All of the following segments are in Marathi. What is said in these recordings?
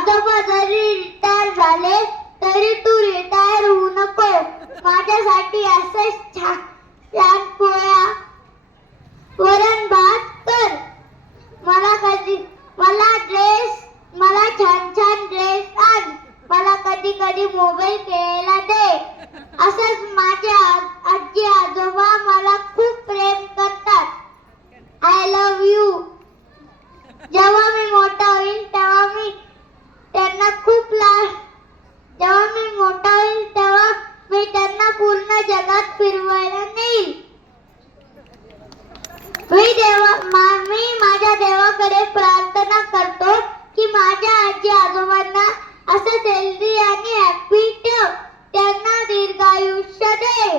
आजोबा जरी रिटायर झाले तरी तू रिटायर होऊ नको. माझ्यासाठी असंच छान पोळ्या वरण भात कर. मला छान छान ड्रेस आण. मला कधी कधी मोबाईल खेळायला दे. असंच माझे आजी आजोबा मला खूप प्रेम करतात. I love you. जेव्हा मी मोठा होईल तेव्हा मी त्यांना पूर्ण जगात फिरवायला नेईल. मी माझ्या देवाकडे प्रार्थना करतो की माझ्या आजी आजोबांना असंच हेल्दी आणि हॅपी ठेव. त्यांना दीर्घायुष्य दे.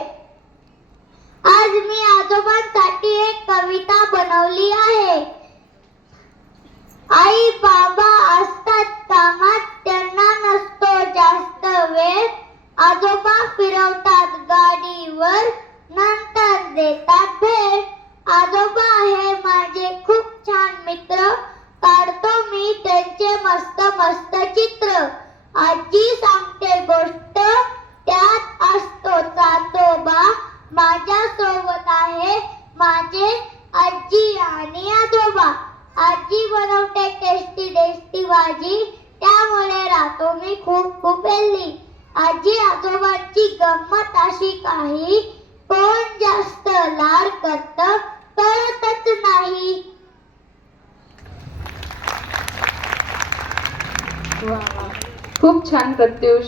आज मी आजोबांसाठी एक कविता बनवली आहे. आई बाबा असतात कामात, त्यांना नसतो जास्त वेळ. आजोबा फिरवतात गाडीवर, नंतर देतात भेट. आजोबा आहे माझे खूप छान मित्र, काढतो मी त्यांचे मस्त मस्त चित्र. आजी सांगते गोष्ट, त्यात असतो चातोबा. माझ्या सोबत आहे माझे आजी आणि आजोबा. आजी बनवते टेस्टी टेस्टी भाजी, त्यामुळे राहतो मी खूप खूप हेल्दी. आजी आजोबांची गंमत अशी काही, कोण जास्त लाड करतं कळतच नाही. वा वा, खूप छान प्रत्युष.